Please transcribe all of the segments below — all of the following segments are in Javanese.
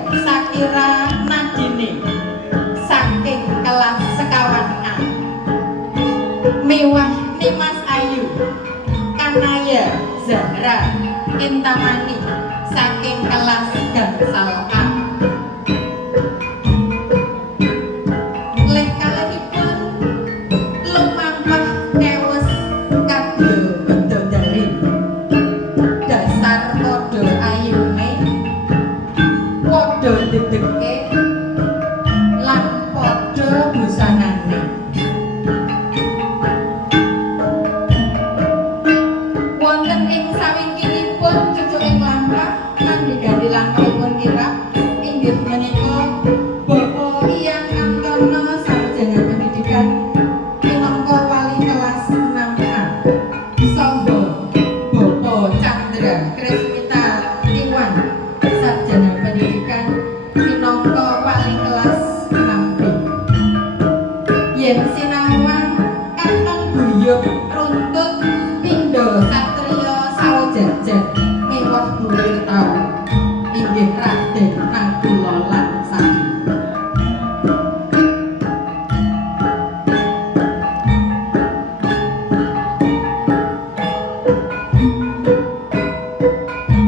Sakira Nadine saking kelas sekawan A. Mewah Nimas Ayu Kanaya Zahra Intamani saking kelas gangsal A. Leh kalihipun lumampah newes kadya bidodari dasar padha ayune padha dedeke lan padha busanane. Wonten ing sawingkingipun cucuking lampah nandhingani langkahipun kirap inggih menika Bapak Iyang Antono Sarjana Pendidikan minangka wali kelas 6A saha Bapak Chandra Krismita Iwan Sarjana Pendidikan minangka wali kelas 6B. Yen sinawang katon guyub runtut pindha satriya sawajajar mewah bulir taun inggih Raden Nakula lan Sadi.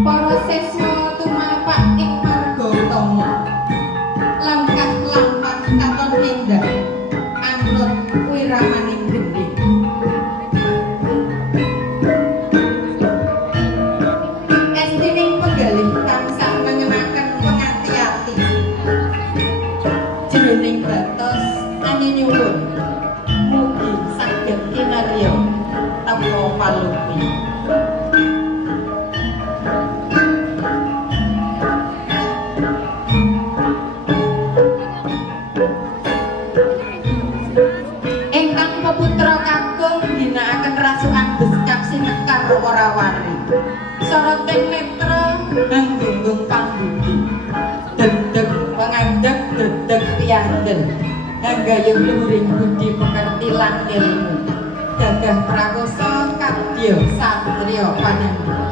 Para siswa tumapak ing marga utama langkah lampah katon endah anut wiramaning gendhing. Estining penggalih tansah mengenaken pengati-ati jroning batos anyuwun mugi saged kinarya tanpa palupi. Ingkang peputra kakung ginakaken rasukan beskap sinekar warawari soroting netra nggunggung pambudi dedeg pangandhek dedeg piyanggen hanggayuh luhuring budi pekerti lan ilmu gagah prakosa kadya satriya panembika